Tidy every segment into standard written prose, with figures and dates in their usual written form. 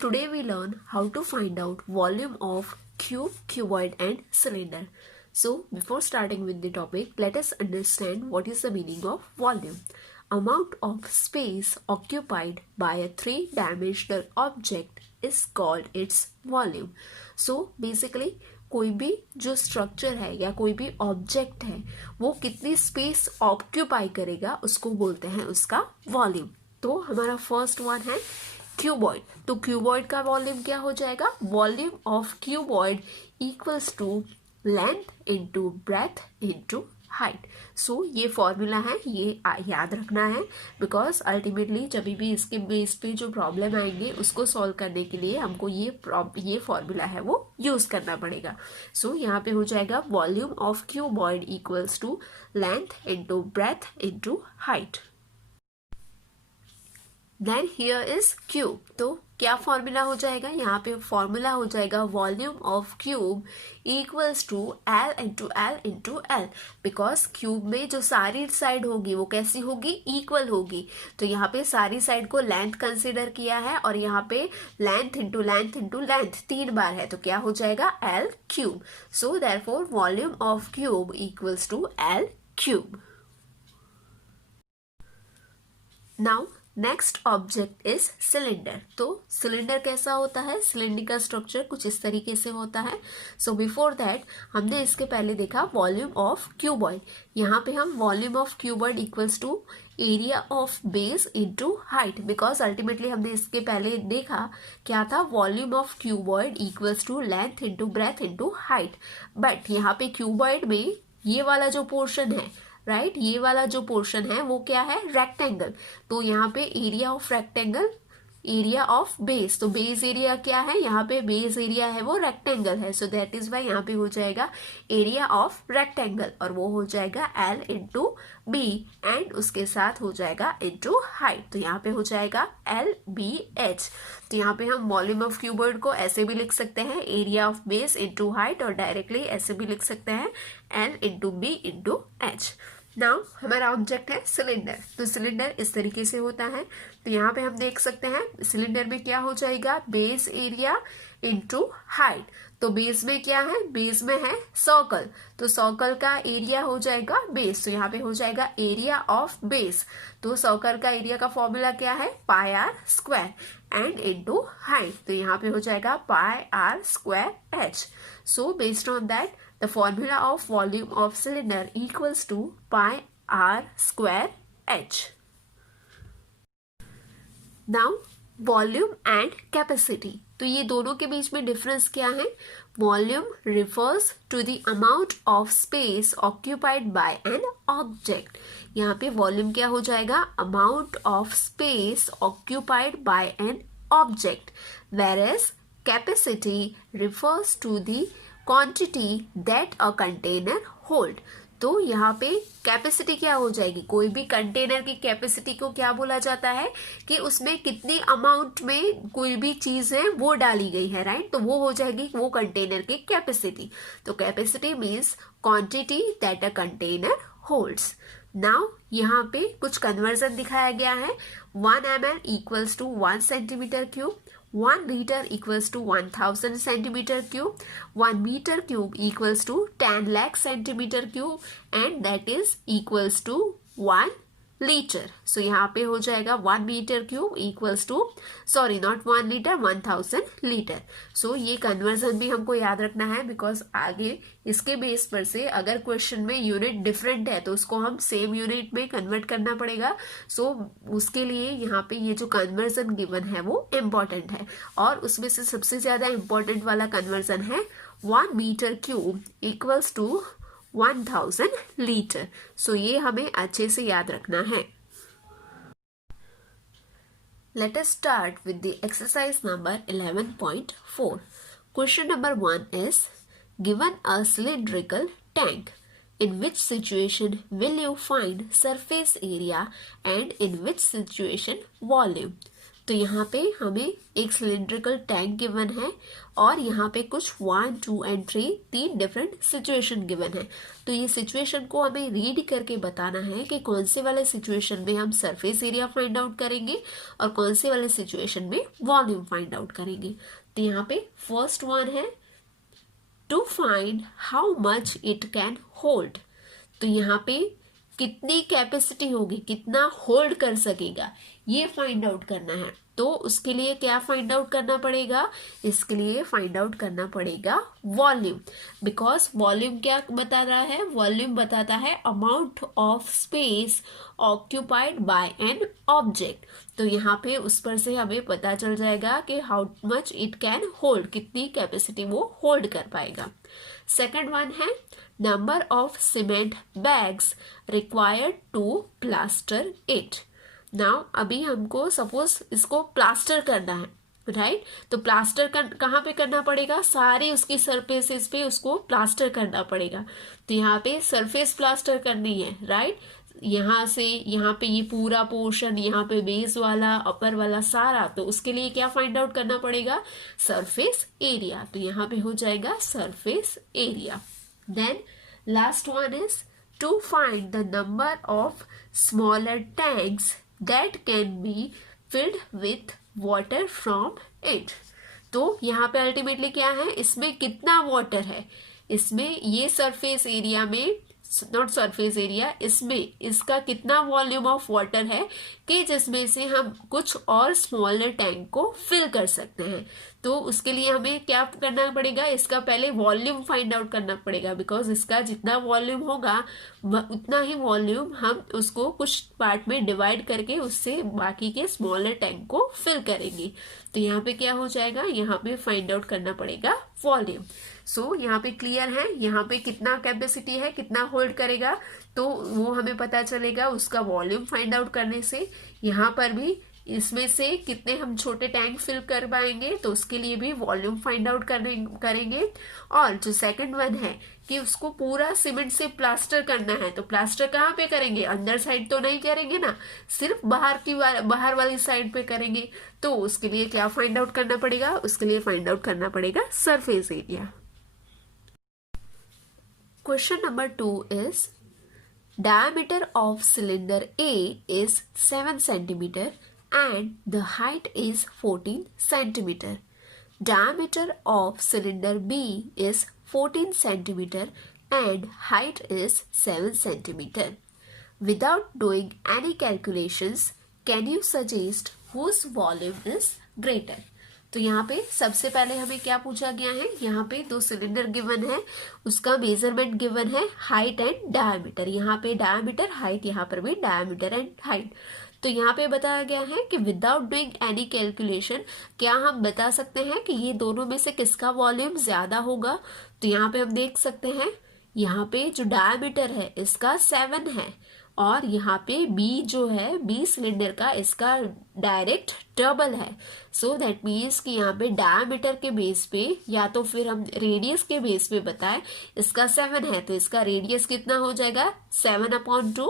today we learn how to find out volume of cube, cuboid and cylinder. So before starting with the topic, let us understand what is the meaning of volume. Amount of space occupied by a three-dimensional object is called its volume. So basically कोई भी जो structure है या कोई भी object है वो कितनी स्पेस ऑक्यूपाई करेगा उसको बोलते हैं उसका वॉल्यूम. तो हमारा फर्स्ट वन है क्यूबॉइड. तो क्यूबॉइड का वॉल्यूम क्या हो जाएगा? Volume of cuboid equals to length into breadth into height. So ये फॉर्मूला है, ये याद रखना है बिकॉज अल्टीमेटली जब भी इसके बेस पे जो प्रॉब्लम आएंगे उसको सॉल्व करने के लिए हमको ये फॉर्मूला है वो यूज करना पड़ेगा. सो यहाँ पे हो जाएगा volume of cuboid equals to length into breadth into height. Then here is cube. तो क्या फॉर्मूला हो जाएगा? यहाँ पे फॉर्मूला हो जाएगा volume of cube equals to L into L into L. Because cube में जो सारी साइड होगी वो कैसी होगी? इक्वल होगी. तो यहाँ पे सारी साइड को लेंथ कंसिडर किया है और यहाँ पे length into length into length 3 बार है. तो क्या हो जाएगा? L cube. So therefore volume of cube equals to L cube. Now next object is cylinder. तो सिलेंडर कैसा होता है? सिलेंडर का स्ट्रक्चर कुछ इस तरीके से होता है. सो बिफोर दैट हमने इसके पहले देखा वॉल्यूम ऑफ क्यूबॉइड. यहाँ पे हम volume of cuboid equals to area of base into height. Because ultimately हमने इसके पहले देखा क्या था? Volume of cuboid equals to length into breadth into height. But यहाँ पे क्यूबॉइड में ये वाला जो पोर्शन है राइट, ये वाला जो पोर्शन है वो क्या है? रेक्टेंगल. तो यहाँ पे area of rectangle, area of base. तो बेस एरिया क्या है? यहाँ पे बेस एरिया है वो रेक्टेंगल है. सो दैट इज वाई यहाँ पे हो जाएगा एरिया ऑफ रेक्टेंगल और वो हो जाएगा एल इंटू बी एंड उसके साथ हो जाएगा इंटू हाइट. तो यहाँ पे हो जाएगा एल बी एच. तो यहाँ पे हम वॉल्यूम ऑफ क्यूबॉइड को ऐसे भी लिख सकते हैं area of base into height और डायरेक्टली ऐसे भी लिख सकते हैं L into B into H. Now हमारा ऑब्जेक्ट है सिलेंडर. तो सिलेंडर इस तरीके से होता है. तो यहाँ पे हम देख सकते हैं सिलेंडर में क्या हो जाएगा? Base area into height. तो बेस में क्या है? बेस में है सर्कल. तो सर्कल का एरिया हो जाएगा बेस. तो यहाँ पे हो जाएगा एरिया ऑफ बेस. तो सर्कल का एरिया का फॉर्मूला क्या है? Pi are square and into height. तो यहाँ पे हो जाएगा pi are square h. So based on that the formula of volume of cylinder equals to pi r square h. Now volume and capacity. तो ये दोनों के बीच में डिफरेंस क्या है? Volume refers to the amount of space occupied by an object. यहाँ पे volume क्या हो जाएगा? amount of space occupied by an object. Whereas capacity refers to the quantity that a container hold. तो यहाँ पे कैपेसिटी क्या हो जाएगी? कोई भी कंटेनर की कैपेसिटी को क्या बोला जाता है कि उसमें कितनी अमाउंट में कोई भी चीज है वो डाली गई है राइट. तो वो हो जाएगी वो कंटेनर की कैपेसिटी. तो capacity means quantity that a container holds. Now यहाँ पे कुछ कन्वर्जन दिखाया गया है. 1 ml equals to 1 centimetre cube, 1 liter equals to 1000 centimeter cube, 1 meter cube equals to 10 lakh centimeter cube and that is equals to 1 liter. So यहाँ पे हो जाएगा 1 meter cube equals to sorry not 1 liter 1000 liter. So ये conversion भी हमको याद रखना है बिकॉज आगे इसके बेस पर से अगर क्वेश्चन में यूनिट डिफरेंट है तो उसको हम सेम यूनिट में कन्वर्ट करना पड़ेगा. सो उसके लिए यहाँ पे ये जो कन्वर्जन गिवन है वो इम्पॉर्टेंट है और उसमें से सबसे ज्यादा इम्पॉर्टेंट वाला कन्वर्जन है 1 meter cube equals to 1000 litre. So ये हमें अच्छे से याद रखना है. Let us start with the exercise number 11.4. Question number 1 is given a cylindrical tank. In which situation will you find surface area and in which situation volume? तो यहाँ पे हमें एक सिलेंड्रिकल टैंक गिवन है और यहाँ पे कुछ 1, 2 एंड 3 तीन डिफरेंट सिचुएशन गिवन है। तो ये सिचुएशन को हमें रीड करके बताना है कि कौन से वाले सिचुएशन में हम सरफेस एरिया फाइंड आउट करेंगे और कौन से वाले सिचुएशन में वॉल्यूम फाइंड आउट करेंगे। तो यहाँ पे फर्स्ट वन है to find how much it can hold. तो यहाँ पे कितनी कैपेसिटी होगी, कितना होल्ड कर सकेगा, ये फाइंड आउट करना है। तो उसके लिए क्या फाइंड आउट करना पड़ेगा, इसके लिए फाइंड आउट करना पड़ेगा वॉल्यूम। बिकॉज वॉल्यूम क्या बता रहा है, वॉल्यूम बताता है amount of space occupied by an object. तो यहाँ पे उस पर से हमें पता चल जाएगा कि how much it can hold, कितनी कैपेसिटी वो होल्ड कर पाएगा। सेकंड वन है number of cement bags required to plaster it. Now अभी हमको सपोज इसको प्लास्टर करना है, राइट? तो प्लास्टर कहाँ पे करना पड़ेगा, सारे उसकी सरफेसेस पे उसको प्लास्टर करना पड़ेगा। तो यहाँ पे सरफेस प्लास्टर करनी है, राइट? यहाँ से यहाँ पे ये पूरा पोर्शन, यहाँ पे बेस वाला, अपर वाला सारा, तो उसके लिए क्या फाइंड आउट करना पड़ेगा, सरफेस एरिया। तो यहाँ पे हो जाएगा surface area. Then last one is to find the number of smaller tanks that can be filled with water from it. तो यहाँ पे अल्टीमेटली क्या है, इसमें कितना वाटर है, इसमें ये सरफेस एरिया में, नॉट सरफेस एरिया, इसमें इसका कितना वॉल्यूम ऑफ वाटर है कि जिसमें से हम कुछ और स्मॉलर टैंक को फिल कर सकते हैं। तो उसके लिए हमें क्या करना पड़ेगा, इसका पहले वॉल्यूम फाइंड आउट करना पड़ेगा। बिकॉज इसका जितना वॉल्यूम होगा उतना ही वॉल्यूम हम उसको कुछ पार्ट में डिवाइड करके उससे बाकी के स्मॉलर टैंक को फिल करेंगे। तो यहाँ पे क्या हो जाएगा, यहाँ पे फाइंड आउट करना पड़ेगा वॉल्यूम। सो यहाँ पे क्लियर है, यहाँ पे कितना कैपेसिटी है, कितना होल्ड करेगा, तो वो हमें पता चलेगा उसका वॉल्यूम फाइंड आउट करने से। यहाँ पर भी इसमें से कितने हम छोटे टैंक फिल कर पाएंगे, तो उसके लिए भी वॉल्यूम फाइंड आउट करेंगे। और जो सेकंड वन है कि उसको पूरा सीमेंट से प्लास्टर करना है, तो प्लास्टर कहाँ पे करेंगे, अंदर साइड तो नहीं करेंगे ना, सिर्फ बाहर वाली साइड पे करेंगे। तो उसके लिए क्या फाइंड आउट करना पड़ेगा, उसके लिए फाइंड आउट करना पड़ेगा surface area. Question number 2 is diameter of cylinder A is 7 centimeter and the height is 14 centimeter. Diameter of cylinder B is 14 centimeter and height is 7 centimeter. Without doing any calculations, can you suggest whose volume is greater? तो यहाँ पे सबसे पहले हमें क्या पूछा गया है, यहाँ पे दो सिलेंडर गिवन है, उसका मेजरमेंट गिवन है, हाइट एंड डायमीटर। यहाँ पे डायमीटर, हाइट, यहाँ पर भी डायमीटर एंड हाइट। तो यहाँ पे बताया गया है कि विदाउट डूइंग एनी कैलकुलेशन, क्या हम बता सकते हैं कि ये दोनों में से किसका वॉल्यूम ज्यादा होगा। तो यहाँ पे हम देख सकते हैं, यहाँ पे जो डायमीटर है इसका 7 है और यहाँ पे बी जो है, बी सिलेंडर का, इसका डायरेक्ट डबल है। सो दैट मीन्स कि यहाँ पे डायमीटर के बेस पे या तो फिर हम रेडियस के बेस पे बताएं, इसका 7 है तो इसका रेडियस कितना हो जाएगा, 7/2।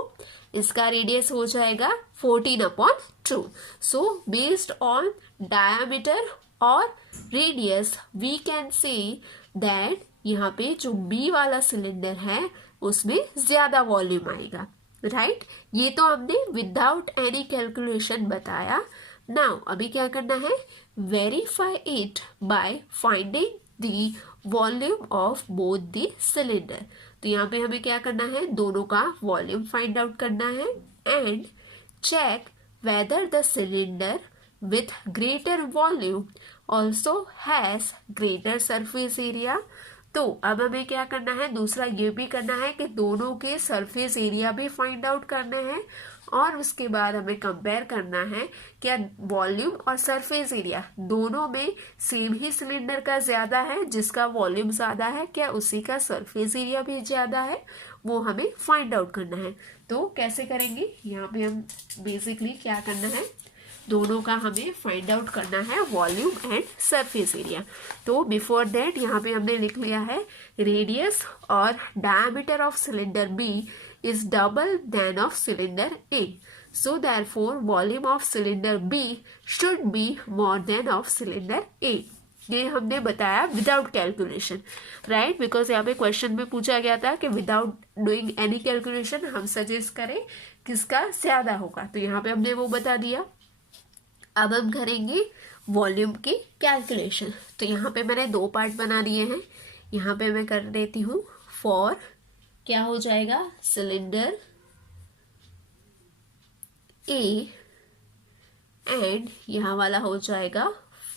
इसका रेडियस हो जाएगा 14/2। सो बेस्ड ऑन डायमीटर और radius we can say that यहाँ पे जो बी वाला सिलेंडर है उसमें ज्यादा वॉल्यूम आएगा, राइट? ये तो हमने विदाउट एनी कैलकुलेशन बताया। नाउ अभी क्या करना है, verify it by finding the volume of both the cylinder. तो यहाँ पे हमें क्या करना है, दोनों का वॉल्यूम फाइंड आउट करना है and check whether the cylinder with greater volume also has greater surface area. तो अब हमें क्या करना है, दूसरा ये भी करना है कि दोनों के सरफेस एरिया भी फाइंड आउट करना है और उसके बाद हमें कंपेयर करना है क्या वॉल्यूम और सरफेस एरिया दोनों में सेम ही सिलेंडर का ज्यादा है, जिसका वॉल्यूम ज्यादा है क्या उसी का सरफेस एरिया भी ज्यादा है, वो हमें फाइंड आउट करना है। तो कैसे करेंगे, यहाँ पे हम बेसिकली क्या करना है, दोनों का हमें फाइंड आउट करना है वॉल्यूम एंड सरफेस एरिया। तो बिफोर दैट यहाँ पे हमने लिख लिया है रेडियस और diameter of cylinder B is double than of cylinder A. So therefore volume of cylinder B should be more than of cylinder A. ये हमने बताया विदाउट कैलकुलेशन, राइट, बिकॉज यहाँ पे क्वेश्चन में पूछा गया था कि विदाउट डूइंग एनी कैलकुलेशन हम सजेस्ट करें किसका ज्यादा होगा, तो यहाँ पे हमने वो बता दिया। अब हम करेंगे वॉल्यूम की कैलकुलेशन। तो यहाँ पे मैंने दो पार्ट बना दिए हैं, यहाँ पे मैं कर देती हूँ फॉर, क्या हो जाएगा, सिलेंडर ए, एंड यहाँ वाला हो जाएगा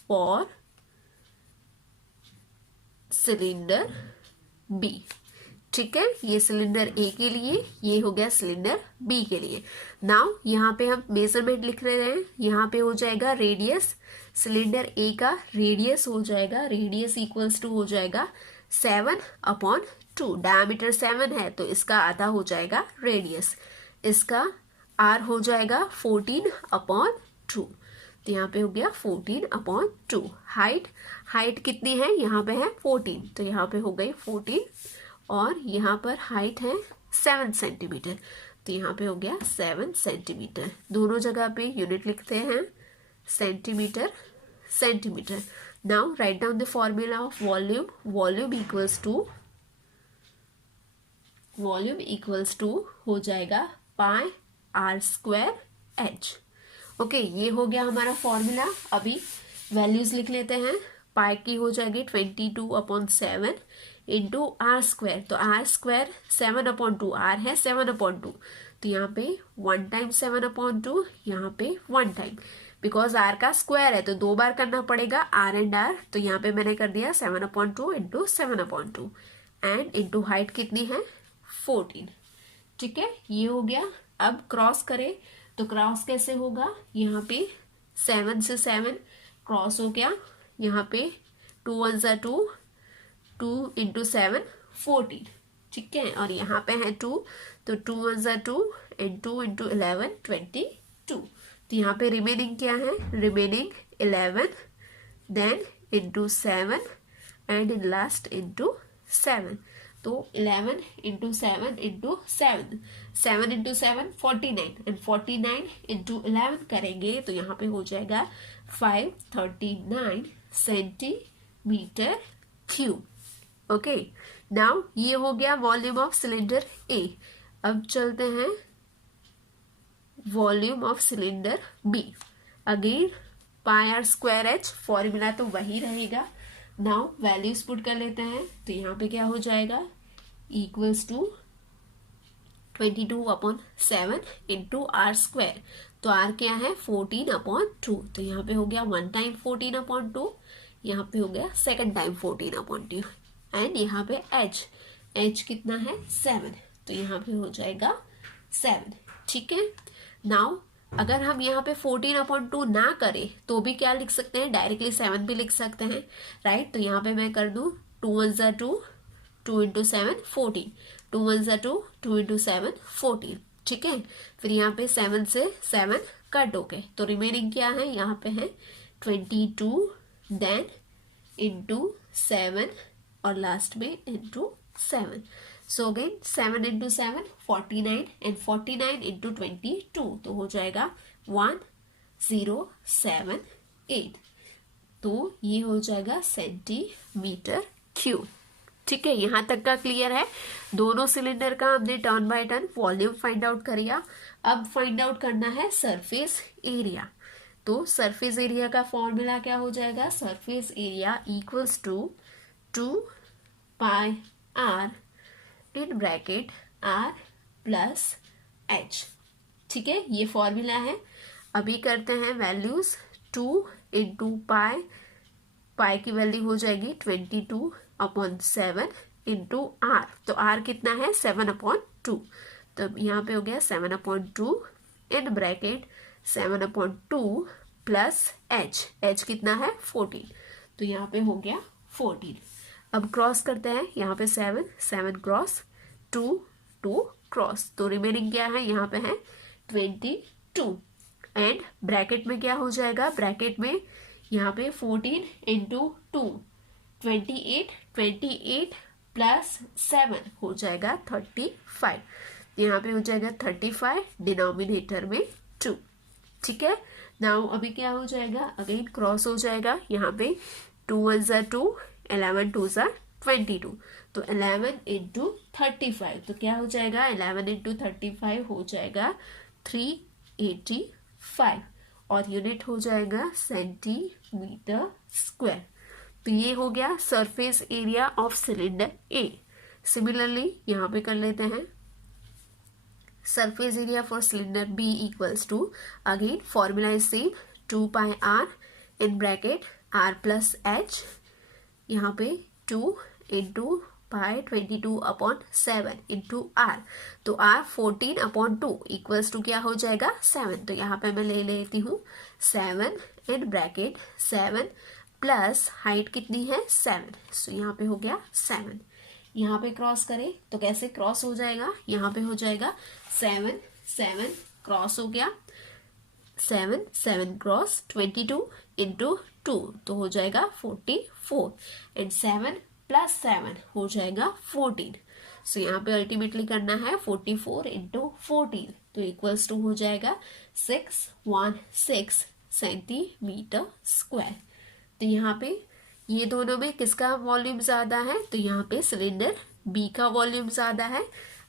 फॉर सिलेंडर बी। ठीक है, ये सिलेंडर ए के लिए, ये हो गया सिलेंडर बी के लिए। नाउ यहाँ पे हम मेजरमेंट लिख रहे हैं, यहाँ पे हो जाएगा रेडियस, सिलेंडर ए का रेडियस हो जाएगा, रेडियस इक्वल्स टू हो जाएगा 7/2। डायमीटर 7 है तो इसका आधा हो जाएगा रेडियस, इसका आर हो जाएगा 14/2, तो यहाँ पे हो गया 14/2। हाइट कितनी है, यहाँ पे है 14, तो यहाँ पे हो गई 14, और यहाँ पर हाइट है 7 सेंटीमीटर, तो यहाँ पे हो गया 7 सेंटीमीटर। दोनों जगह पे यूनिट लिखते हैं centimetre. Now write down the formula of volume. Volume equals to हो जाएगा pi are square H. Okay, ये हो गया हमारा फॉर्मूला। अभी वैल्यूज लिख लेते हैं। पाई की हो जाएगी 22/7 इंटू आर स्क्वायर, तो आर स्क्वायर 7/2, आर है 7/2, तो यहाँ पे 1 टाइम 7/2, यहाँ पे 1 टाइम, बिकॉज आर का स्क्वायर है तो 2 बार करना पड़ेगा आर एंड आर, तो यहाँ पे मैंने कर दिया 7/2 इंटू 7/2, एंड इंटू हाइट कितनी है 14। ठीक है, ये हो गया। अब क्रॉस करें तो क्रॉस कैसे होगा, यहाँ पे 7 से 7 क्रॉस हो गया, यहाँ पे 2 1 2, 2 इंटू 7 14। ठीक है, और यहाँ पे है 2, तो 2 1 2 एंड 2 इंटू 11 22। तो यहाँ पे रिमेनिंग क्या है, remaining 11, then into 7, and in last into 7, तो 11 into 7 into 7, 7 into 7 49, and 49 into 11 करेंगे तो यहाँ पे हो जाएगा 539 सेंटीमीटर क्यूब। ओके, नाउ ये हो गया वॉल्यूम ऑफ सिलेंडर ए। अब चलते हैं volume of cylinder B. Again pi are square H, formula तो वही रहेगा। नाउ वैल्यूज पुट कर लेते हैं, तो यहाँ पे क्या हो जाएगा, equals to 22/7 into R square, तो आर क्या है 14/2, तो यहाँ पे हो गया 1 टाइम 14/2, यहाँ पे हो गया 2nd टाइम 14/2, एंड यहाँ पे एच कितना है 7, तो यहाँ पे हो जाएगा 7। ठीक है, नाउ अगर हम यहाँ पे 14/2 ना करें तो भी क्या लिख सकते हैं, डायरेक्टली 7 भी लिख सकते हैं, राइट। तो यहाँ पे मैं कर दूं 2 1 2, 2 इंटू 7 14, 2 1 2, 2 इंटू 7 14। ठीक है, फिर यहाँ पे 7 से 7 कट हो गए, तो रिमेनिंग क्या है, यहाँ पे है 22, देन इंटू 7, और लास्ट में into 7। So again 7 into 7 49, and 49 into 22, तो हो जाएगा 1078, तो ये हो जाएगा सेंटीमीटर क्यूब। ठीक है, यहाँ तक का क्लियर है। दोनों सिलेंडर का हमने turn by turn volume find out कर लिया। अब फाइंड आउट करना है सरफेस एरिया। तो सरफेस एरिया का फॉर्मूला क्या हो जाएगा, surface area equals to 2 pi R in bracket R plus H. ठीक है, ये फॉर्मूला है। अभी करते हैं वैल्यूज। 2 इंटू पाई की वैल्यू हो जाएगी 22/7 इंटू आर, तो आर कितना है 7/2, तो यहाँ पे हो गया 7/2 इन ब्रैकेट 7/2 प्लस एच कितना है 14, तो यहाँ पे हो गया 14। अब क्रॉस करते हैं, यहाँ पे 7 क्रॉस 2 क्रॉस, तो रिमेनिंग क्या है, यहाँ पे है 22, एंड ब्रैकेट में क्या हो जाएगा, ब्रैकेट में यहाँ पे 14 इंटू 2 28 प्लस 7 हो जाएगा 35, तो यहाँ पे हो जाएगा 35, डिनोमिनेटर में 2। ठीक है, नाउ अभी क्या हो जाएगा, अगेन क्रॉस हो जाएगा, यहाँ पे 2 1 ज़ा 2, 11 2 ज़ा 22, तो 11 इंटू 35, तो क्या हो जाएगा, 11 इंटू 35 हो जाएगा 385, और यूनिट हो जाएगा सेंटीमीटर स्क्वायर। तो ये हो गया surface area of cylinder A. Similarly यहाँ पे कर लेते हैं surface area for cylinder B equals to, again formula is same, 2 pi r in bracket r plus h, यहाँ पे 2 into pi 22 upon 7 into r, तो r 14 upon 2 equals to क्या हो जाएगा 7, तो यहाँ पे मैं ले लेती हूँ 7 in bracket 7 प्लस हाइट कितनी है 7, सो यहाँ पे हो गया 7। यहाँ पे क्रॉस करें तो कैसे क्रॉस हो जाएगा, यहाँ पे हो जाएगा 7 7 क्रॉस हो गया, 7 7 क्रॉस 22 इंटू 2, तो हो जाएगा 44, एंड 7 प्लस 7 हो जाएगा 14, सो यहाँ पे अल्टीमेटली करना है 44 इंटू 14, तो इक्वल्स टू हो जाएगा 616 सेंटीमीटर स्क्वायर। तो यहाँ पे ये दोनों में किसका वॉल्यूम ज़्यादा है, तो यहाँ पे सिलेंडर बी का वॉल्यूम ज़्यादा है,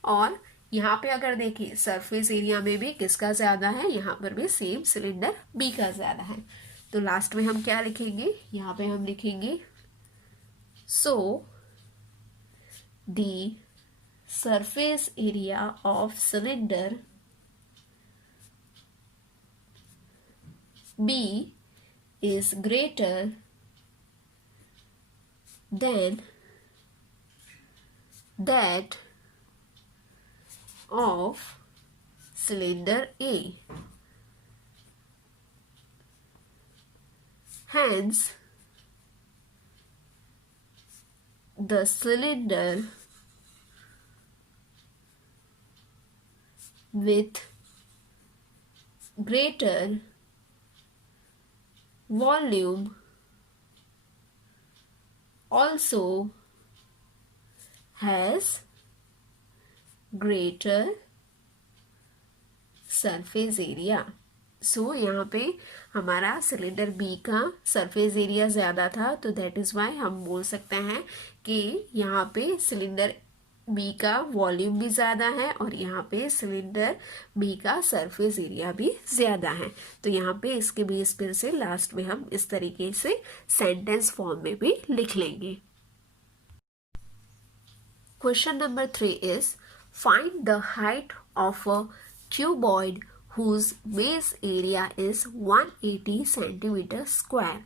और यहाँ पे अगर देखें सरफेस एरिया में भी किसका ज़्यादा है, यहाँ पर भी सेम सिलेंडर बी का ज़्यादा है। तो लास्ट में हम क्या लिखेंगे, यहाँ पे हम लिखेंगे so the surface area of cylinder B is greater than that of cylinder A. Hence, the cylinder with greater volume also has greater surface area. सो यहाँ पे हमारा सिलेंडर बी का सरफेस एरिया ज़्यादा था, तो दैट इज़ वाई हम बोल सकते हैं कि यहाँ पे सिलेंडर बी का वॉल्यूम भी ज़्यादा है और यहाँ पे सिलेंडर बी का सरफेस एरिया भी ज़्यादा है। तो यहाँ पे इसके बेस पर से लास्ट में हम इस तरीके से सेंटेंस फॉर्म में भी लिख लेंगे। Question number 3 is find the height of a cuboid whose base area is 180 centimeter square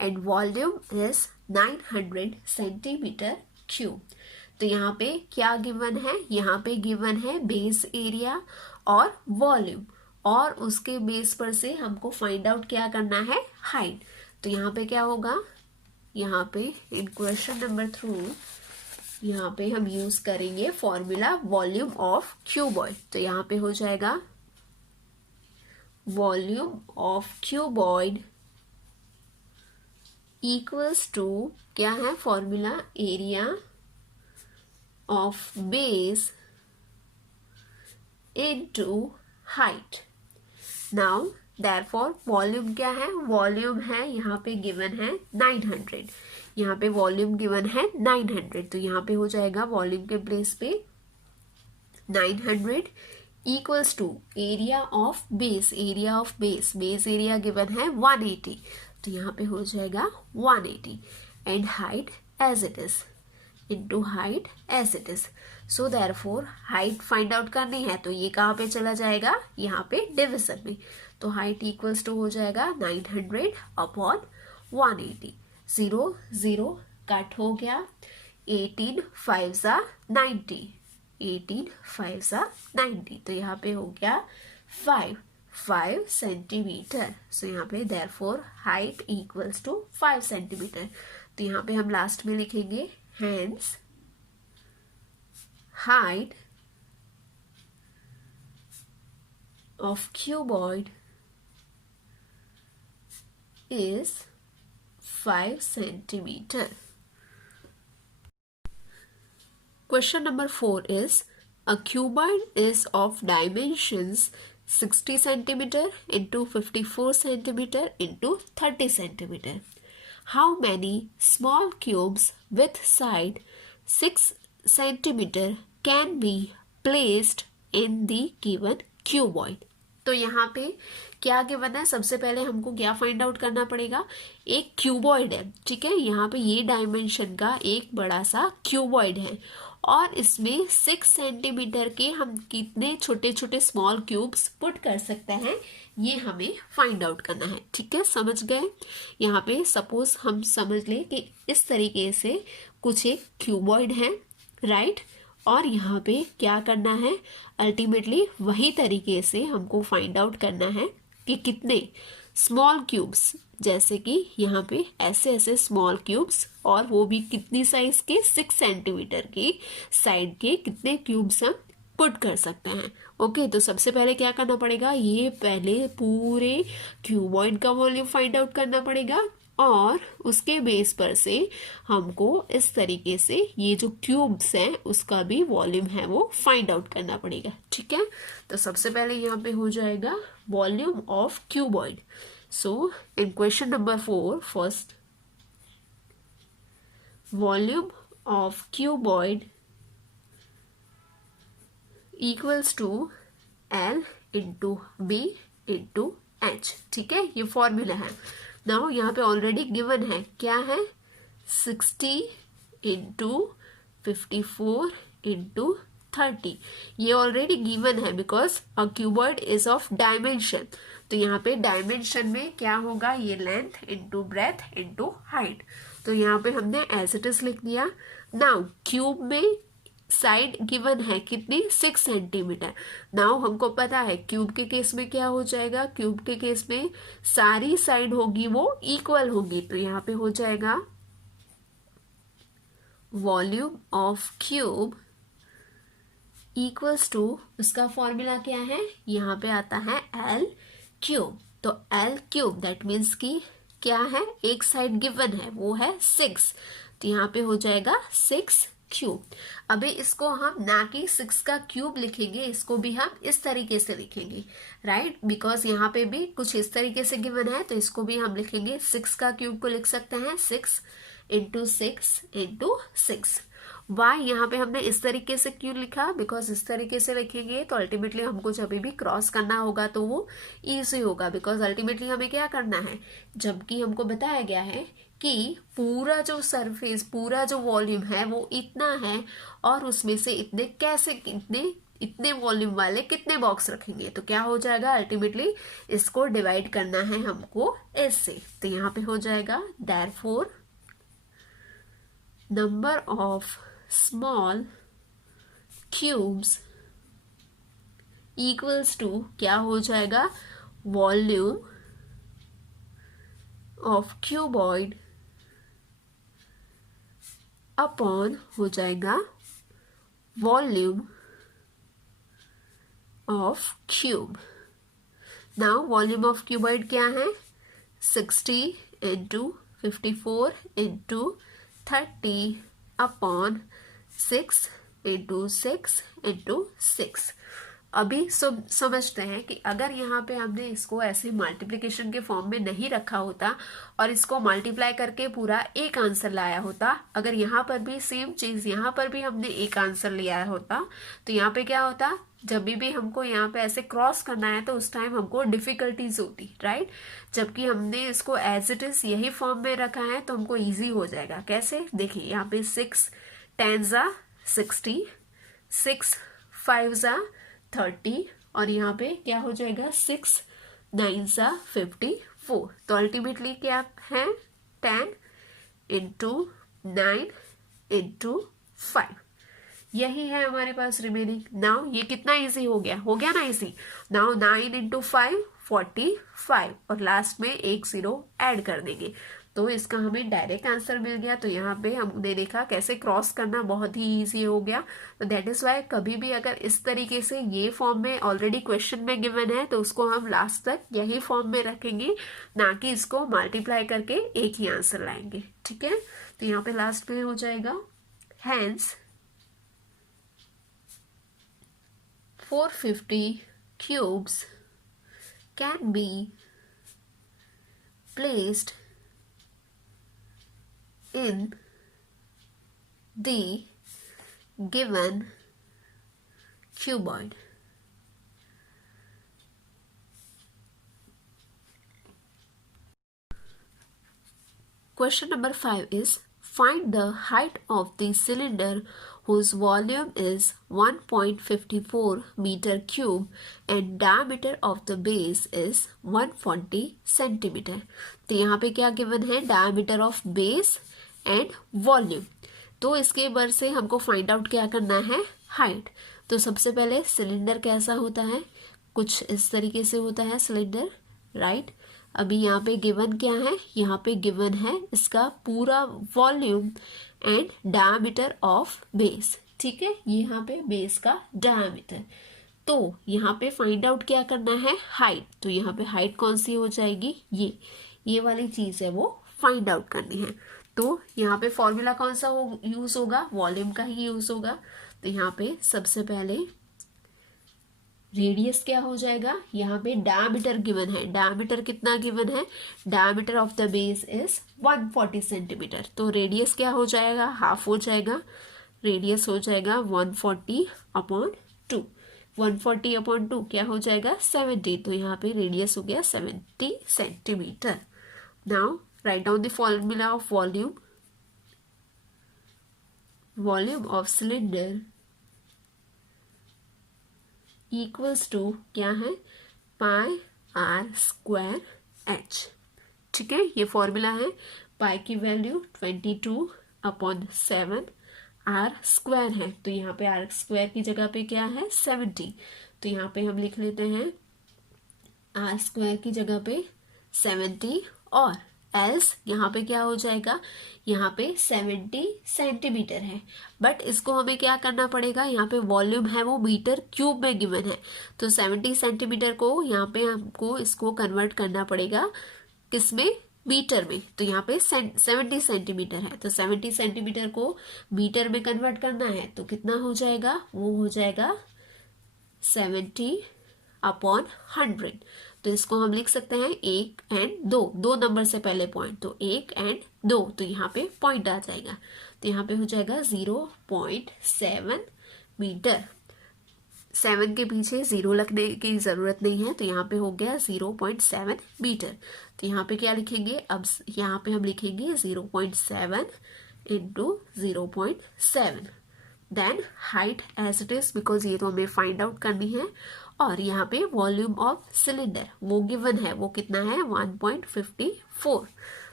and volume is 900 centimeter cube। तो यहाँ पे क्या गिवन है, यहाँ पे गिवन है बेस एरिया और वॉल्यूम, और उसके बेस पर से हमको फाइंड आउट क्या करना है, हाइट। तो यहाँ पे क्या होगा, यहाँ पे इन क्वेश्चन नंबर 3 यहाँ पे हम यूज करेंगे फॉर्मूला वॉल्यूम ऑफ क्यूबॉइड। तो यहाँ पे हो जाएगा volume of cuboid equals to क्या है formula, area of base into height. Now therefore volume क्या है, वॉल्यूम है यहाँ पे गिवन है 900, यहाँ पे वॉल्यूम गिवन है 900, तो यहाँ पे हो जाएगा वॉल्यूम के प्लेस पे 900 equals to area of base, area of base, base area given है 180, तो यहाँ पे हो जाएगा 180 and height as it is into height as it is. So therefore height find out करनी है, तो ये कहाँ पे चला जाएगा, यहाँ पे डिविजन में। तो हाइट इक्वल्स टू हो जाएगा 900 अपॉन 180, 0 0 कट हो गया, 18 5 ज़ा 90, 18 5 ज़ा 90, तो यहाँ पे हो गया 5 सेंटीमीटर। सो यहाँ पे therefore height equals to 5 centimetre. तो यहाँ पे हम लास्ट में लिखेंगे hence height of cuboid is 5 centimeter. Question number 4 is A cuboid is of dimensions 60 centimeter into 54 centimeter into 30 centimeter. How many small cubes with side 6 centimeter can be placed in the given cuboid? तो यहाँ पे क्या given है, सबसे पहले हमको क्या find out करना पड़ेगा, एक क्यूबॉइड है, ठीक है, यहाँ पे ये डायमेंशन का एक बड़ा सा क्यूबॉइड है और इसमें 6 सेंटीमीटर के हम कितने छोटे छोटे स्मॉल क्यूब्स पुट कर सकते हैं, ये हमें फाइंड आउट करना है, ठीक है, समझ गए। यहाँ पे सपोज हम समझ ले कि इस तरीके से कुछ एक क्यूबॉइड है, राइट, और यहाँ पे क्या करना है, अल्टीमेटली वही तरीके से हमको फाइंड आउट करना है कि कितने स्मॉल क्यूब्स, जैसे कि यहाँ पे ऐसे ऐसे स्मॉल क्यूब्स, और वो भी कितनी साइज के, 6 सेंटीमीटर की साइड के कितने क्यूब्स हम पुट कर सकते हैं। ओके, तो सबसे पहले क्या करना पड़ेगा, ये पहले पूरे क्यूबॉइड का वॉल्यूम फाइंड आउट करना पड़ेगा और उसके बेस पर से हमको इस तरीके से ये जो क्यूब्स हैं उसका भी वॉल्यूम है वो फाइंड आउट करना पड़ेगा, ठीक है। तो सबसे पहले यहाँ पे हो जाएगा volume of cuboid. So in question number 4, first volume of cuboid equals to L into B into H, ठीक है, ये फॉर्मूला है। नाउ यहाँ पे ऑलरेडी गिवन है, क्या है, 60 इंटू 54 इंटू 30, ये ऑलरेडी गिवन है because a cuboid is of dimension. तो यहाँ पे डायमेंशन में क्या होगा, ये length into breadth into height, तो यहाँ पे हमने एज इट इज लिख दिया। नाउ क्यूब में साइड गिवन है कितनी, 6 सेंटीमीटर। नाउ हमको पता है क्यूब के केस में क्या हो जाएगा, क्यूब के केस में सारी साइड होगी वो इक्वल होगी, तो यहाँ पे हो जाएगा volume of cube equals to, उसका फॉर्मूला क्या है, यहाँ पे आता है L क्यूब। तो L क्यूब दैट मीन्स कि क्या है, एक साइड गिवन है वो है 6, तो यहाँ पे हो जाएगा 6 क्यूब। अभी इसको हम ना कि 6 का क्यूब लिखेंगे, इसको भी हम इस तरीके से लिखेंगे, राइट, बिकॉज यहाँ पे भी कुछ इस तरीके से गिवन है, तो इसको भी हम लिखेंगे 6 का क्यूब को लिख सकते हैं 6 इंटू 6 इंटू 6। वाई यहाँ पे हमने इस तरीके से क्यों लिखा, बिकॉज इस तरीके से लिखेंगे तो अल्टीमेटली हमको जब भी क्रॉस करना होगा तो वो इजी होगा, बिकॉज अल्टीमेटली हमें क्या करना है, जबकि हमको बताया गया है कि पूरा जो सरफेस, पूरा जो वॉल्यूम है वो इतना है और उसमें से इतने कैसे, इतने वॉल्यूम वाले कितने बॉक्स रखेंगे, तो क्या हो जाएगा, अल्टीमेटली इसको डिवाइड करना है हमको इससे, तो यहाँ पे हो जाएगा therefore number of small cubes equals to, क्या हो जाएगा, वॉल्यूम ऑफ क्यूबॉइड अपॉन हो जाएगा volume of cube. Now volume of cuboid क्या है, 60 into 54 into 30 upon 6 into 6 into 6। अभी समझते हैं कि अगर यहाँ पे हमने इसको ऐसे मल्टीप्लिकेशन के फॉर्म में नहीं रखा होता और इसको मल्टीप्लाई करके पूरा एक आंसर लाया होता, अगर यहाँ पर भी सेम चीज यहाँ पर भी हमने एक आंसर लिया होता, तो यहाँ पे क्या होता, जब भी हमको यहाँ पे ऐसे क्रॉस करना है तो उस टाइम हमको डिफिकल्टीज होती, राइट, जबकि हमने इसको एज इट इज यही फॉर्म में रखा है तो हमको ईजी हो जाएगा। कैसे, देखिए यहाँ पे 6 10 60, 6 5 30 और यहाँ पे क्या हो जाएगा 6 9 54, तो अल्टीमेटली क्या है 10 इंटू 9 इंटू 5, यही है हमारे पास रिमेनिंग। नाउ ये कितना इजी हो गया ना इजी। नाउ 9 इंटू 5 45 और लास्ट में एक 0 ऐड कर देंगे, तो इसका हमें डायरेक्ट आंसर मिल गया। तो यहाँ पे हमने देखा कैसे क्रॉस करना बहुत ही इजी हो गया। तो दैट इज वाई कभी भी अगर इस तरीके से ये फॉर्म में ऑलरेडी क्वेश्चन में गिवन है तो उसको हम लास्ट तक यही फॉर्म में रखेंगे, ना कि इसको मल्टीप्लाई करके एक ही आंसर लाएंगे, ठीक है। तो यहाँ पे लास्ट में हो जाएगा hence 450 cubes can be placed in the given cuboid. Question number 5 is find the height of the cylinder whose volume is 1.54 meter cube and diameter of the base is 140 centimeter. तो यहाँ पे क्या given है? diameter of base and volume. तो इसके बर से हमको फाइंड आउट क्या करना है? हाइट. तो सबसे पहले सिलेंडर कैसा होता है? कुछ इस तरीके से होता है सिलेंडर, राइट. अभी यहाँ पे गिवन क्या है? यहाँ पे गिवन है इसका पूरा volume and diameter of base. ठीक है, ये यहाँ पे बेस का डायमीटर. तो यहाँ पे फाइंड आउट क्या करना है? हाइट. तो यहाँ पे हाइट कौन सी हो जाएगी? ये वाली चीज है वो फाइंड आउट करनी है. तो यहाँ पे फॉर्मूला कौन सा यूज होगा? वॉल्यूम का ही यूज होगा. तो यहाँ पे सबसे पहले रेडियस क्या हो जाएगा? यहाँ पे डायमीटर गिवन है. डायमीटर कितना गिवन है? Diameter of the base is 140 centimetre. तो रेडियस क्या हो जाएगा? हाफ हो जाएगा. रेडियस हो जाएगा 140/2. 140/2 क्या हो जाएगा? 70. तो यहाँ पे रेडियस हो गया 70 centimetre. Now write down the formula of volume. Volume of cylinder equals to क्या है? Pi are square H. ठीक है, ये फॉर्मूला है. पाई की वैल्यू 22/7. आर स्क्वायर है, तो यहाँ पे आर स्क्वायर की जगह पे क्या है? 70. तो यहाँ पे हम लिख लेते हैं आर स्क्वायर की जगह पे 70 और एल्स यहाँ पे क्या हो जाएगा? यहाँ पे 70 सेंटीमीटर है. बट इसको हमें क्या करना पड़ेगा? यहाँ पे वॉल्यूम है वो मीटर क्यूब में गिवन है. तो 70 सेंटीमीटर को यहाँ पे हमको इसको कन्वर्ट करना पड़ेगा किसमें? मीटर में. तो यहाँ पे 70 सेंटीमीटर है. तो 70 सेंटीमीटर को मीटर में कन्वर्ट करना है. तो कितना हो जाएगा? वो हो जाएगा 70/100. तो इसको हम लिख सकते हैं 1 और 2. 2 नंबर से पहले पॉइंट. तो 1 और 2. तो यहाँ पे पॉइंट आ जाएगा. तो यहाँ पे हो जाएगा 0.7 मीटर. 7 के पीछे 0 लगने की जरूरत नहीं है. तो यहाँ पे हो गया 0.7 मीटर. तो यहाँ पे क्या लिखेंगे? अब यहाँ पे हम लिखेंगे 0.7 into 0.7. Then height as it is, because ये तो हमें फाइंड आउट करनी है. और यहाँ पे वॉल्यूम ऑफ सिलेंडर वो गिवन है. वो कितना है? 1.54.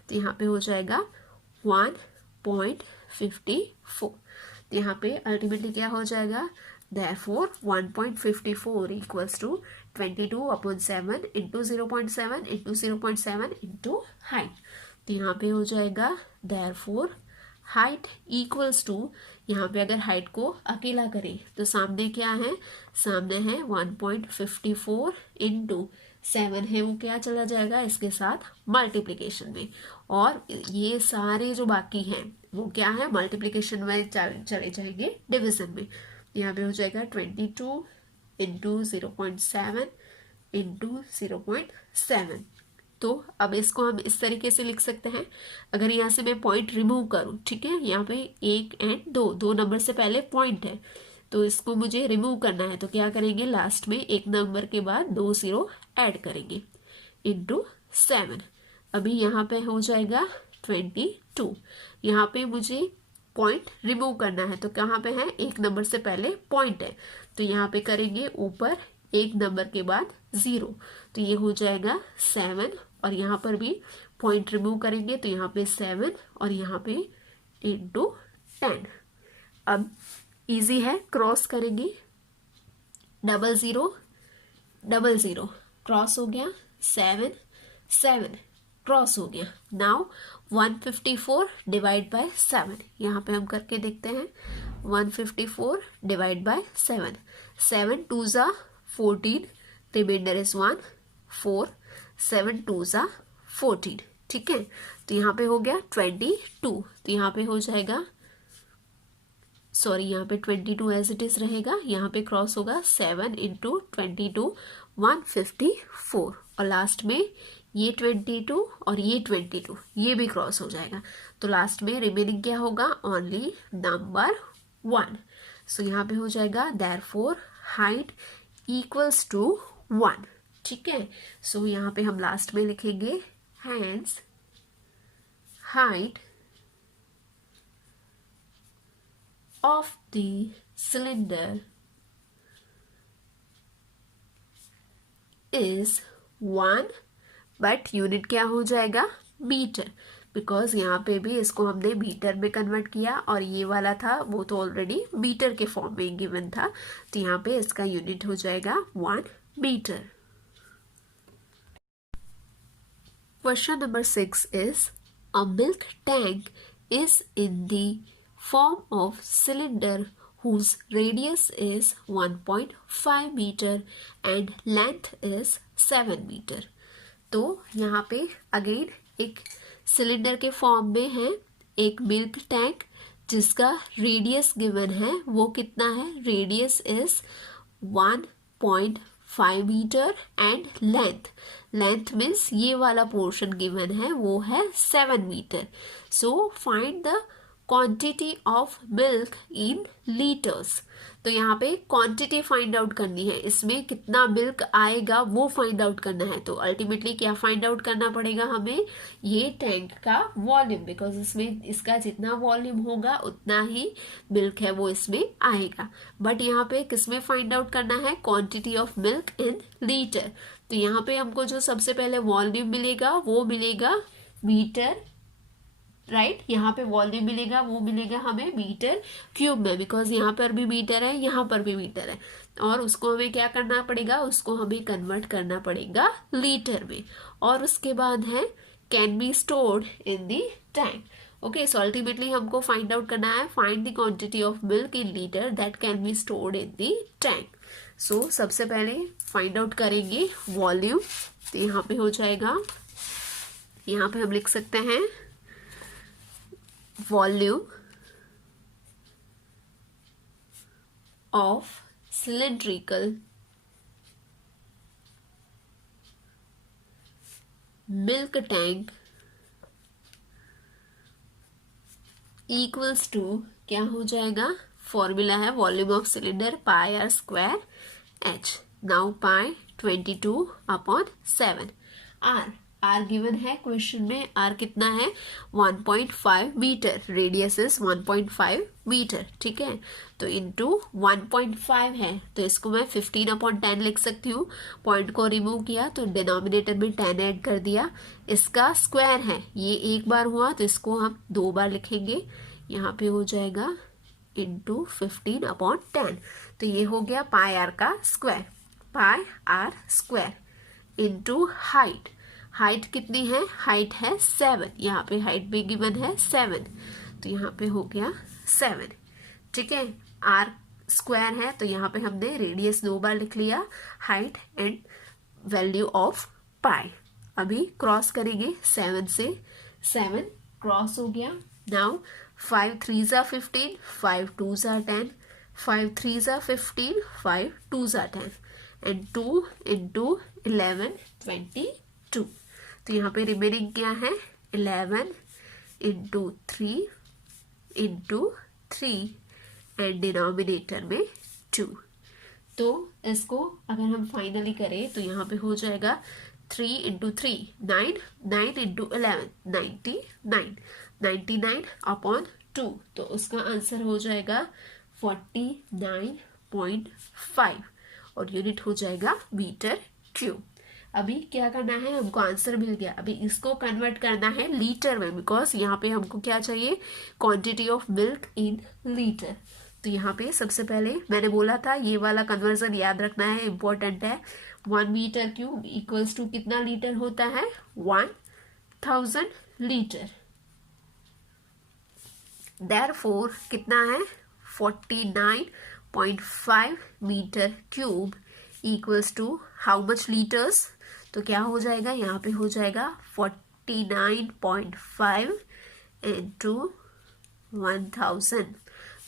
तो यहाँ पे हो जाएगा 1.54. तो यहाँ पे अल्टीमेटली क्या हो जाएगा? Therefore 1.54 equals to 22/7 into 0.7 into 0.7 into height. तो यहाँ पे हो जाएगा therefore हाइट इक्वल्स टू, यहाँ पे अगर हाइट को अकेला करें तो सामने क्या है? सामने है 1.54 इंटू 7 है वो क्या चला जाएगा? इसके साथ मल्टीप्लिकेशन में. और ये सारे जो बाकी हैं वो क्या है? मल्टीप्लिकेशन में चले जाएंगे डिवीजन में. यहाँ पे हो जाएगा 22 इंटू 0.7 इंटू 0.7. तो अब इसको हम इस तरीके से लिख सकते हैं. अगर यहाँ से मैं पॉइंट रिमूव करूँ, ठीक है, यहाँ पे 1 और 2 नंबर से पहले पॉइंट है, तो इसको मुझे रिमूव करना है. तो क्या करेंगे? लास्ट में 1 नंबर के बाद 2 0 ऐड करेंगे इंटू 7. अभी यहाँ पे हो जाएगा 22. यहाँ पे मुझे पॉइंट रिमूव करना है. तो कहाँ पे है? 1 नंबर से पहले पॉइंट है. तो यहाँ पे करेंगे ऊपर 1 नंबर के बाद 0. तो ये हो जाएगा 7. और यहाँ पर भी पॉइंट रिमूव करेंगे. तो यहाँ पे 7 और यहाँ पे इंटू 10. अब इजी है, क्रॉस करेंगे. 00 00 क्रॉस हो गया. 7 7 क्रॉस हो गया. Now 154 divide by 7. यहाँ पे हम करके देखते हैं. 154 डिवाइड बाय 7. 7 2 ज़ा 14, रिमाइंडर इज 1. 4 7 2 ज़ा 14. ठीक है, तो यहाँ पे हो गया 22. तो यहाँ पे हो जाएगा सॉरी यहाँ पे 22 एज इट इज रहेगा, यहाँ पे क्रॉस होगा 7 इंटू 22 154, और लास्ट में ये 22 और ये 22 ये भी क्रॉस हो जाएगा, तो लास्ट में रिमेनिंग क्या होगा, ओनली नंबर 1। सो यहाँ पे हो जाएगा देयरफॉर हाइट इक्वल्स टू 1। ठीक है, सो यहाँ पे हम लास्ट में लिखेंगे hence height of the cylinder is 1, but unit क्या हो जाएगा, मीटर, बिकॉज यहाँ पे भी इसको हमने मीटर में कन्वर्ट किया और ये वाला था वो तो ऑलरेडी मीटर के फॉर्म में गिवन था, तो यहाँ पे इसका यूनिट हो जाएगा 1 metre. Question number 6 is a milk tank is in the form of cylinder whose radius is 1.5 meter and length is 7 meter। तो यहाँ पे अगेन एक सिलेंडर के फॉर्म में है एक मिल्क टैंक जिसका रेडियस गिवन है, वो कितना है, radius is 1.5 metre and length means ये वाला पोर्शन गिवन है वो है 7 metre. So find the quantity of milk in litres. तो यहाँ पे क्वांटिटी फाइंड आउट करनी है, इसमें कितना मिल्क आएगा वो फाइंड आउट करना है। तो अल्टीमेटली क्या फाइंड आउट करना पड़ेगा हमें, ये टैंक का वॉल्यूम, बिकॉज इसमें इसका जितना वॉल्यूम होगा उतना ही मिल्क है वो इसमें आएगा। बट यहाँ पे किसमें फाइंड आउट करना है, quantity of milk in litre. तो यहाँ पे हमको जो सबसे पहले वॉल्यूम मिलेगा वो मिलेगा मीटर, राइट, यहाँ पे वॉल्यूम मिलेगा वो मिलेगा हमें मीटर क्यूब में, बिकॉज यहाँ पर भी मीटर है यहाँ पर भी मीटर है, और उसको हमें क्या करना पड़ेगा, उसको हमें कन्वर्ट करना पड़ेगा लीटर में। और उसके बाद है can be stored in the tank. Okay, so ultimately हमको फाइंड आउट करना है find the quantity of milk in litre that can be stored in the tank. So सबसे पहले फाइंड आउट करेंगे वॉल्यूम, तो यहाँ पे हो जाएगा, यहाँ पे हम लिख सकते हैं volume of cylindrical milk tank equals to क्या हो जाएगा, फॉर्मूला है volume of cylinder pi are square H. Now pi 22/7। R given है क्वेश्चन में, आर कितना है 1.5 मीटर, रेडियस इज 1.5 मीटर। ठीक है, तो इंटू 1.5 है तो इसको मैं 15/10 लिख सकती हूँ। पॉइंट को रिमूव किया तो डिनोमिनेटर में 10 ऐड कर दिया। इसका स्क्वायर है, ये एक बार हुआ तो इसको हम 2 बार लिखेंगे, यहाँ पे हो जाएगा इंटू 15/10। तो ये हो गया पाई आर का square, pi are square into height. Height कितनी है, हाइट है 7, यहाँ पे हाइट भी गिवन है 7, तो यहाँ पे हो गया 7। ठीक है, आर स्क्वायर है तो यहाँ पे हमने रेडियस 2 बार लिख लिया, हाइट एंड वैल्यू ऑफ पाई। अभी क्रॉस करेंगे 7 से, 7 क्रॉस हो गया। Now 5 3s are 15, 5 2s are 10, 5 3s are 15, 5 2s are 10 and 2 into 11 22। तो यहाँ पे रिमेनिंग क्या है 11 into 3 into 3 एंड डिनोमिनेटर में 2। तो इसको अगर हम फाइनली करें तो यहाँ पे हो जाएगा 3 into 3 9, 9 into 11 99/2। तो उसका आंसर हो जाएगा 49.5 और यूनिट हो जाएगा मीटर क्यूब। अभी क्या करना है, हमको आंसर मिल गया, अभी इसको कन्वर्ट करना है लीटर में, बिकॉज यहाँ पे हमको क्या चाहिए, quantity of milk in litre. तो यहाँ पे सबसे पहले मैंने बोला था ये वाला कन्वर्जन याद रखना है, इम्पोर्टेंट है। 1 मीटर क्यूब इक्वल्स टू कितना लीटर होता है, 1000 लीटर। देयरफॉर कितना है 49.5 metre cube equals to how much litres. तो क्या हो जाएगा, यहाँ पे हो जाएगा 49.5 into 1000।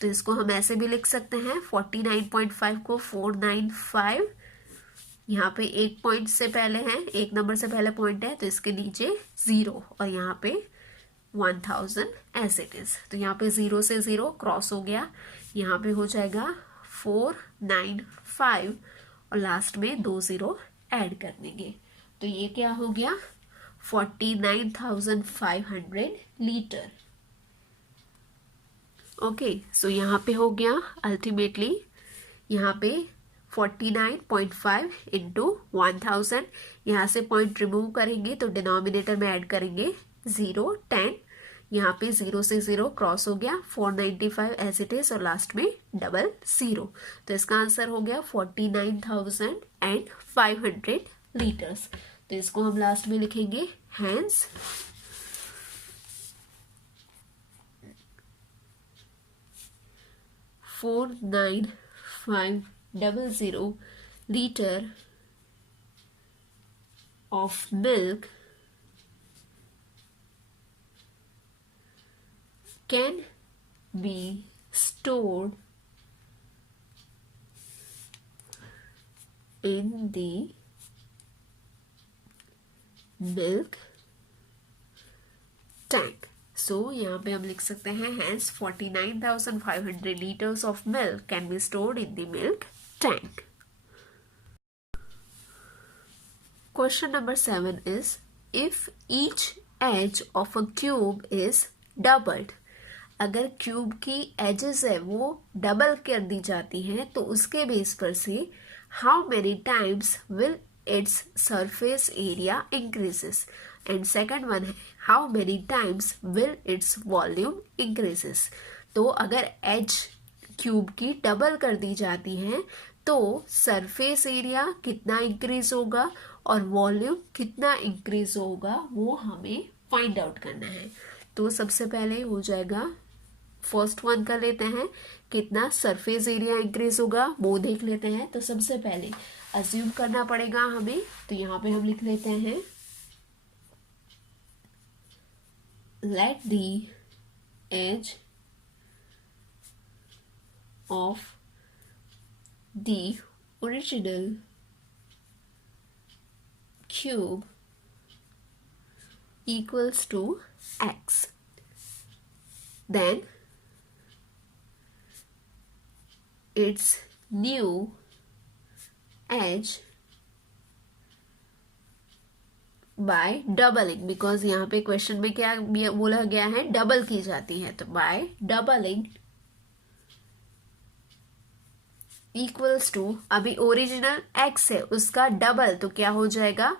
तो इसको हम ऐसे भी लिख सकते हैं 49.5 को 495, यहाँ पे एक पॉइंट से पहले है, एक नंबर से पहले पॉइंट है तो इसके नीचे 0 और यहाँ पे 1000 एज इट इज। तो यहाँ पे 0 से 0 क्रॉस हो गया, यहाँ पे हो जाएगा 495 और लास्ट में 2 0 ऐड कर देंगे। तो ये क्या हो गया 49,500 लीटर। ओके, सो यहाँ पे हो गया अल्टीमेटली यहाँ पे 49.5 इंटू 1000, यहाँ से पॉइंट रिमूव करेंगे तो डिनोमिनेटर में ऐड करेंगे 0 10, यहाँ पे 0 से 0 क्रॉस हो गया 495 एज इट इज और लास्ट में 00। तो इसका आंसर हो गया 49,500 लीटर्स। तो इसको हम लास्ट में लिखेंगे hence 49,500 liter of milk can be stored in the milk tank। सो यहाँ पे हम लिख सकते हैं hence 49,500 liters of milk can be stored in the milk tank। Question number 7 is, if each edge of a cube is doubled, अगर cube की edges है वो डबल कर दी जाती हैं तो उसके बेस पर से how many times will its surface area increases, and second one है how many times will its volume increases. तो अगर एज क्यूब की डबल कर दी जाती है तो सरफेस एरिया कितना इंक्रीज होगा और वॉल्यूम कितना इंक्रीज होगा वो हमें फाइंड आउट करना है। तो सबसे पहले हो जाएगा फर्स्ट वन कर लेते हैं, कितना सरफेस एरिया इंक्रीज होगा वो देख लेते हैं। तो सबसे पहले अज्यूम करना पड़ेगा हमें, तो यहाँ पे हम लिख लेते हैं let the edge of the original cube equals to x, then its new edge by doubling, because यहाँ पे क्वेश्चन में क्या बोला गया है डबल की जाती है, तो बाय डबलिंग इक्वल्स टू, अभी ओरिजिनल x है उसका डबल तो क्या हो जाएगा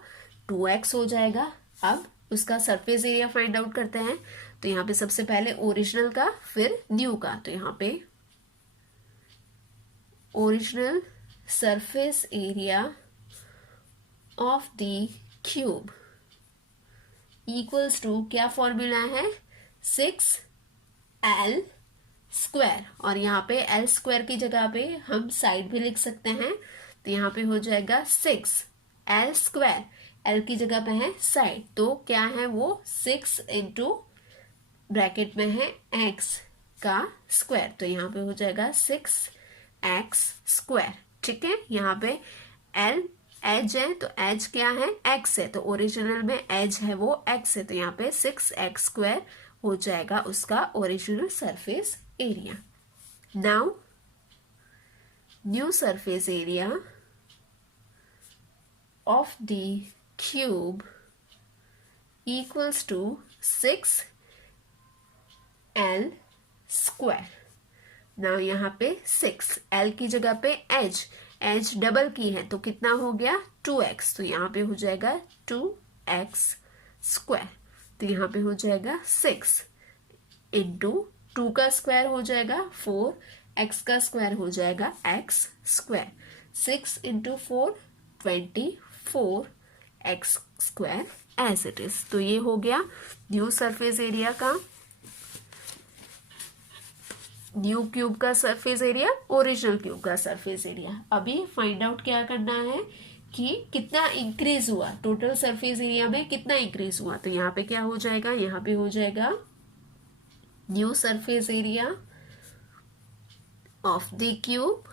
2x हो जाएगा। अब उसका सरफेस एरिया फाइंड आउट करते हैं, तो यहाँ पे सबसे पहले ओरिजिनल का फिर न्यू का, तो यहाँ पे original surface area of the cube equals to, क्या फॉर्मूला है 6l स्क्वायर, और यहाँ पे l स्क्वायर की जगह पे हम साइड भी लिख सकते हैं, तो यहाँ पे हो जाएगा 6l स्क्वायर, l की जगह पे है साइड, तो क्या है वो 6 इंटू ब्रैकेट में है x का स्क्वायर, तो यहाँ पे हो जाएगा 6x स्क्वायर। ठीक है, यहाँ पे l एज है तो एज क्या है x है, तो ओरिजिनल में एज है वो x है, तो यहाँ पे 6x स्क्वायर हो जाएगा उसका original surface area. Now new surface area of the cube equals to 6l square. Now यहाँ पे 6l की जगह पे एज डबल की है तो कितना हो गया 2x, तो यहाँ पे हो जाएगा 2x स्क्वायर, तो यहाँ पे हो जाएगा 6 इंटू 2 का स्क्वायर हो जाएगा 4, x का स्क्वायर हो जाएगा x square, 6 into 4 24x square as it is. तो ये हो गया न्यू सरफेस एरिया का, न्यू क्यूब का सरफेस एरिया, ओरिजिनल क्यूब का सरफेस एरिया। अभी फाइंड आउट क्या करना है कि कितना इंक्रीज हुआ, टोटल सरफेस एरिया में कितना इंक्रीज हुआ, तो यहाँ पे क्या हो जाएगा, यहाँ पे हो जाएगा new surface area of the cube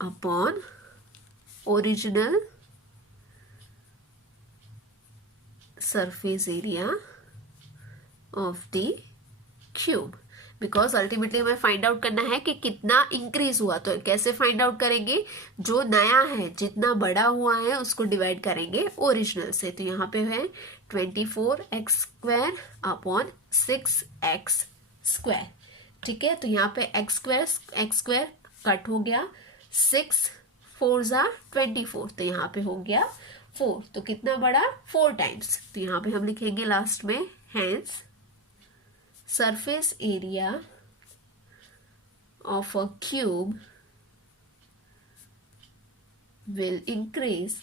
upon original surface area of the cube. Because ultimately हमें फाइंड आउट करना है कि कितना इंक्रीज हुआ. तो कैसे फाइंड आउट करेंगे, जो नया है जितना बड़ा हुआ है उसको डिवाइड करेंगे ओरिजिनल से. तो यहाँ पे है 24x² अपॉन 6x². ठीक है, तो यहाँ पे x² कट हो गया, 6 4 ज़ा 24, तो यहाँ पे हो गया 4. तो कितना बड़ा, 4 टाइम्स. तो यहाँ पे हम लिखेंगे लास्ट में hence surface area of a cube will increase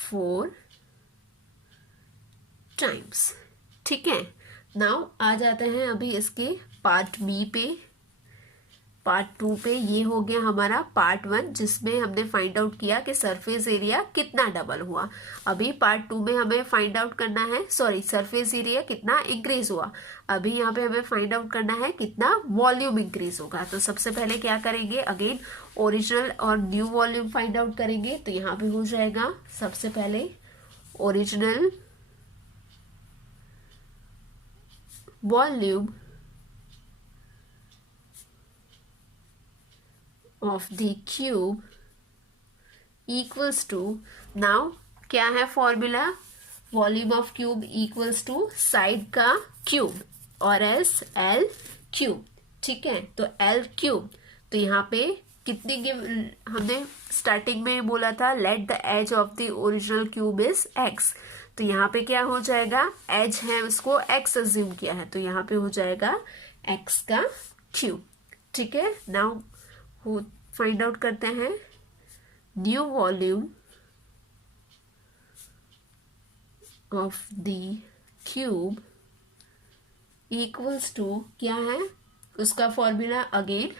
4 times. ठीक है, नाउ आ जाते हैं अभी इसके पार्ट बी पे. पार्ट 2 पे ये हो गया हमारा पार्ट 1, जिसमें हमने फाइंड आउट किया कि सरफेस एरिया कितना डबल हुआ. अभी पार्ट 2 में हमें फाइंड आउट करना है, सरफेस एरिया कितना इंक्रीज हुआ. अभी यहाँ पे हमें फाइंड आउट करना है कितना वॉल्यूम इंक्रीज होगा. तो सबसे पहले क्या करेंगे, अगेन ओरिजिनल और न्यू वॉल्यूम फाइंड आउट करेंगे. तो यहाँ पे हो जाएगा सबसे पहले original volume of the cube equals to, now क्या है फॉर्मूला, volume of cube equals to side का क्यूब और एस एल क्यूब. ठीक है, तो एल क्यूब. तो यहाँ पे कितनी हमने स्टार्टिंग में बोला था, let the edge of the original cube is X. तो यहाँ पे क्या हो जाएगा, एज है उसको एक्स अज्यूम किया है, तो यहाँ पे हो जाएगा एक्स का क्यूब. ठीक है, नाउ फाइंड आउट करते हैं new volume of the cube equals to, क्या है उसका formula, again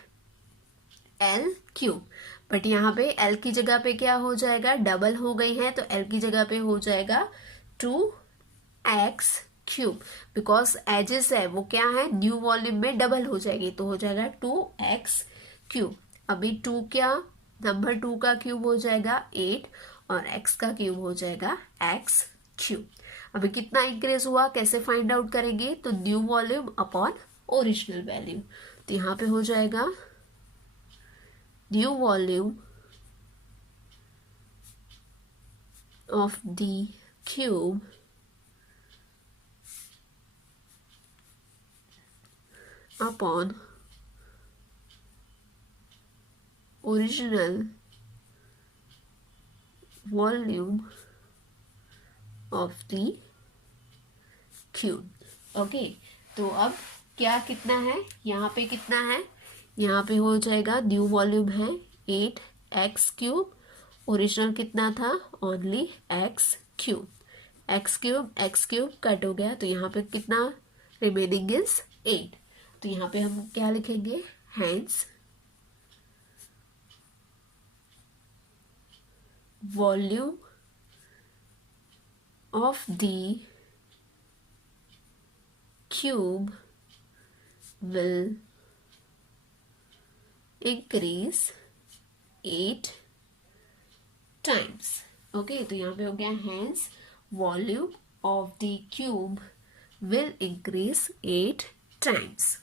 L cube. But यहाँ पे एल की जगह पे क्या हो जाएगा, डबल हो गई है, तो एल की जगह पे हो जाएगा 2x क्यूब. बिकॉज एजेस है वो क्या है, न्यू वॉल्यूम में डबल हो जाएगी, तो हो जाएगा 2x क्यूब. अभी 2 क्या, नंबर 2 का क्यूब हो जाएगा 8 और x का क्यूब हो जाएगा x क्यूब. अभी कितना इंक्रीज हुआ, कैसे फाइंड आउट करेंगे, तो new volume upon original value. तो यहाँ पे हो जाएगा new volume of the cube upon original volume of the cube. Okay, तो अब क्या कितना है, यहाँ पे कितना है, यहाँ पे हो जाएगा न्यू वॉल्यूम है 8x क्यूब, ओरिजिनल कितना था, only x cube. x cube cut हो गया, तो यहाँ पे कितना रिमेनिंग इज 8. तो यहाँ पे हम क्या लिखेंगे, hence volume of the cube will increase 8 times. Okay, तो यहाँ पे हो गया hence volume of the cube will increase 8 times.